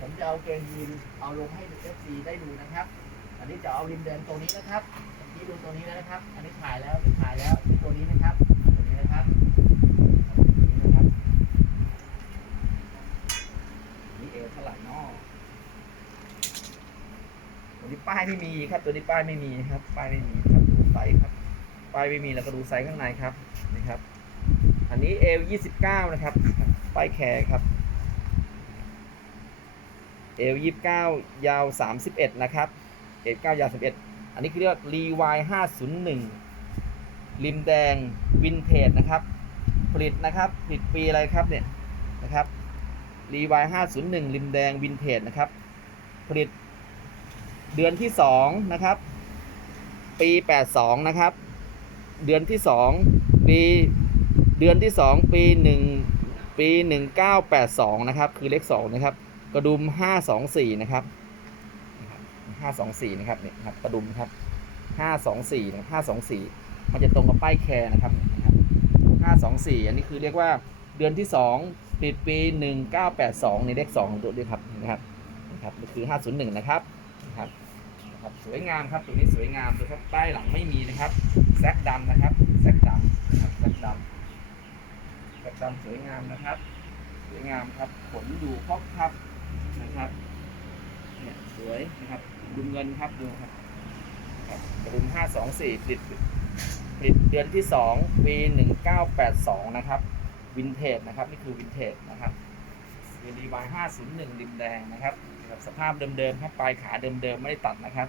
ผมจะเอาเกงยีนเอาลงให้เอฟซีได้ดูนะครับ อันนี้จะเอาริมแดงตัวนี้นะครับเมื่ดูตัวนี้แล้วนะครับ อันนี้ถ่ายแล้วถ่ายแล้วตัวนี้นะครับ ตัวนี้นะครับตัวนี้นะครับ นี่เอวเท่าไหร่นอตัวนี้ป้ายไม่มีครับ ตัวนี้ป้ายไม่มีครับ ป้ายไม่มีครับ ดูไซส์ครับ ป้ายไม่มีแล้วก็ดูไซส์ข้างในครับนี่ครับ อันนี้เอว29นะครับ ป้ายแขกครับ เอว29ยาว31นะครับเอว9ยาว11อันนี้คือเรียกว่ารีวาย501ริมแดงวินเทจนะครับ ผลิตนะครับผลิตปีอะไรครับเนี่ยนะครับรีวาย501ริมแดงวินเทจนะครับผลิตเดือนที่2นะครับ ปี82นะครับ เดือนที่2ปีเดือนที่2ปี1ปี 1982 นะครับ คือเลข2นะครับ กระดุม524นะครับ524นะครับเนี่ยครับกระดุมครับ524นะครับ524มันจะตรงกับป้ายแคร์นะครับนะครับ524อันนี้คือเรียกว่าเดือนที่2ปิดปี1982ในเลข2ของตัวด้วยครับนะครับนะครับนี่คือ501นะครับนะครับนะครับสวยงามครับตัวนี้สวยงามดูครับป้ายหลังไม่มีนะครับแซกดำนะครับแซกดำนะครับแซกดำแซกดำสวยงามนะครับ สวยงามครับขนอยู่ครบครับ วยนะครับดูเงินครับดูครับครับกระดุม524ผลิตผลิตเดือนที่2ปี1982นะครับวินเทจนะครับนี่คือวินเทจนะครับวีดีวาย501ริมแดงนะครับนะครับสภาพเดิมๆครับปลายขาเดิมๆไม่ได้ตัดนะครับ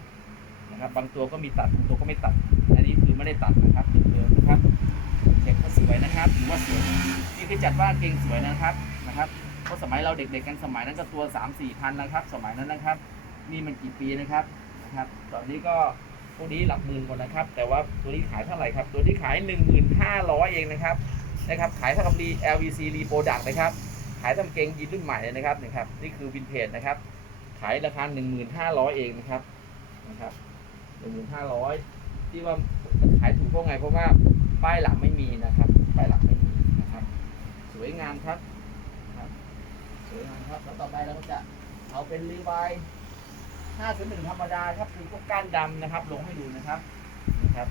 นะครับบางตัวก็มีตัดบางตัวก็ไม่ตัด อันนี้คือไม่ได้ตัดนะครับเดิมๆนะครับเช็คก็สวยนะครับถือว่าสวยนี่คือจัดว่าเก่งสวยนะครับนะครับเพราะสมัยเราเด็กๆกันสมัยนั้นก็ตัว3 4พันนะครับ สมัยนั้นนะครับ นี่มันกี่ปีนะครับนะครับ ตอนนี้ก็พวนี้หลักหมื่นหมดนะครับ แต่ว่าตัวนี้ขายเท่าไหร่ครับ ตัวนี้ขาย 1,500 เองนะครับนะครับ ขายเท่ากับ LVC Reproduct นะครับ ขายทำเกงยีนรุ่นใหม่เลยนะครับนะครับ นี่คือวินเทจนะครับ ขายราคา 1,500 เองนะครับนะครับ1,500 ที่ว่าขายถูกเพราะไงเพราะว่าป้ายหลังไม่มีนะครับ ป้ายหลังไม่มีนะครับ สวยงามครับครับสวยงามครับ แล้วต่อไปเราก็จะเอาเป็นรีไวาย501ธรรมดาครับคือพวกก้านดำนะครับ ลงให้ดูนะครับนะครับ